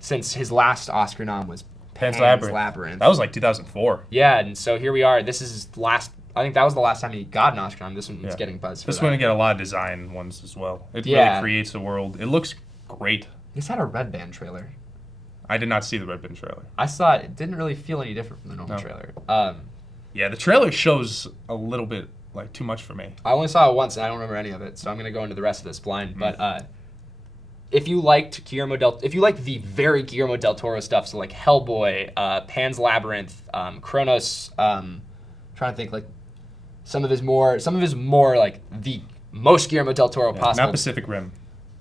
since his last Oscar nom was Pan's Labyrinth. That was like 2004. Yeah, and so here we are. This is his last. I think that was the last time he got an Oscar nom. This one's getting buzz for this that. one get a lot of design ones as well. It really creates a world. It looks great. This had a Red Band trailer. I did not see the Red Band trailer. I saw it. It didn't really feel any different from the normal trailer. Yeah, the trailer shows a little bit too much for me. I only saw it once, and I don't remember any of it, so I'm going to go into the rest of this blind. But if you liked the very Guillermo del Toro stuff, so like Hellboy, Pan's Labyrinth, Kronos, trying to think some of his more like the most Guillermo del Toro possible. Not Pacific Rim.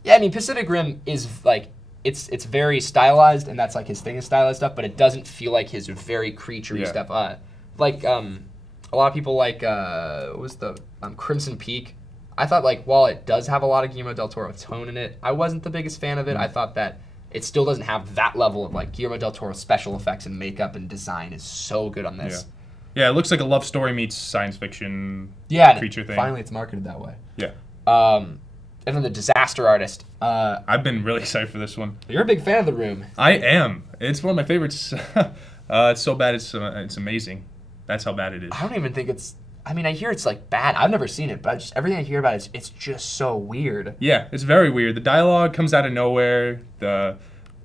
Yeah, I mean Pacific Rim is like it's very stylized, and that's like his thing is stylized stuff, but it doesn't feel like his very creature-y stuff. A lot of people like what was the Crimson Peak. I thought while it does have a lot of Guillermo del Toro tone in it, I wasn't the biggest fan of it. I thought that it still doesn't have that level of Guillermo del Toro special effects and makeup and design is so good on this. Yeah, it looks like a love story meets science fiction creature thing. Finally it's marketed that way. Yeah. And then The Disaster Artist. I've been really excited for this one. You're a big fan of The Room. I am. It's one of my favorites. It's so bad it's amazing. That's how bad it is. I don't even think it's... I mean, I hear it's bad. I've never seen it, but everything I hear about it's just so weird. Yeah, it's very weird. The dialogue comes out of nowhere. The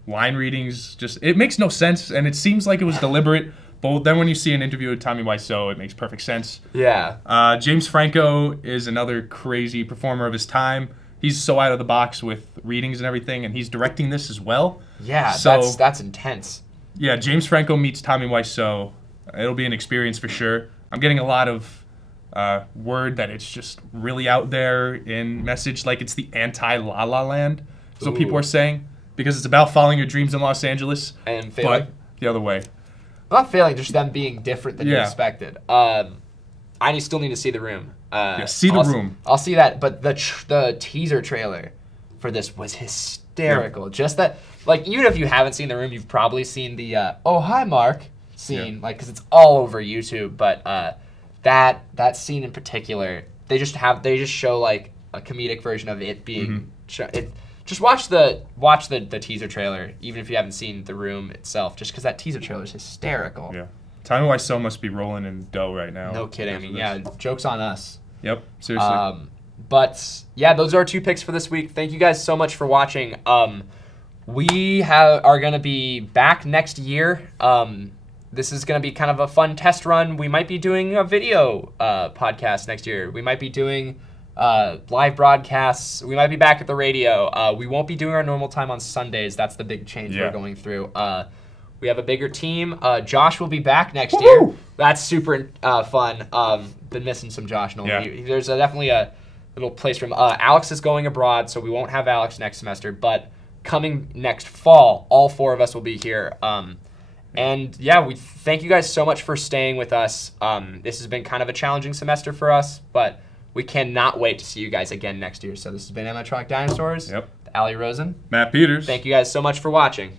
line readings, just it makes no sense, and it seems like it was deliberate. But then when you see an interview with Tommy Wiseau, it makes perfect sense. Yeah. James Franco is another crazy performer of his time. He's so out of the box with readings and everything, and he's directing this as well. Yeah, So- that's intense. Yeah, James Franco meets Tommy Wiseau. It'll be an experience for sure. I'm getting a lot of word that it's just really out there in message, like it's the anti-La La Land. So people Ooh. are saying, because it's about following your dreams in Los Angeles, And failing. but the other way. Not failing, just them being different than you Yeah. expected. Still need to see The Room. See The Room. I'll see that, but the teaser trailer for this was hysterical. Yeah. Just that, like, even if you haven't seen The Room, you've probably seen the "Oh hi Mark" scene, Yeah. like, because it's all over YouTube. But that scene in particular, they just show like a comedic version of it being. Just watch the teaser trailer, even if you haven't seen The Room itself, just because that teaser trailer is hysterical. Yeah. Tommy Wiseau must be rolling in dough right now. No kidding. I mean, because of yeah, joke's on us. this. Yep, seriously. But yeah, those are our 2 picks for this week. Thank you guys so much for watching. We are going to be back next year. This is going to be kind of a fun test run. We might be doing a video podcast next year. We might be doing live broadcasts. We might be back at the radio. We won't be doing our normal time on Sundays. That's the big change we're going through. We have a bigger team. Josh will be back next year. That's super fun. Been missing some Josh. Yeah. There's definitely a little place from Alex is going abroad, so we won't have Alex next semester. But coming next fall, all 4 of us will be here. And yeah, we thank you guys so much for staying with us. This has been kind of a challenging semester for us, but we cannot wait to see you guys again next year. So this has been Animatronic Dinosaurs. Yep. Ali Rosen. Matt Peters. Thank you guys so much for watching.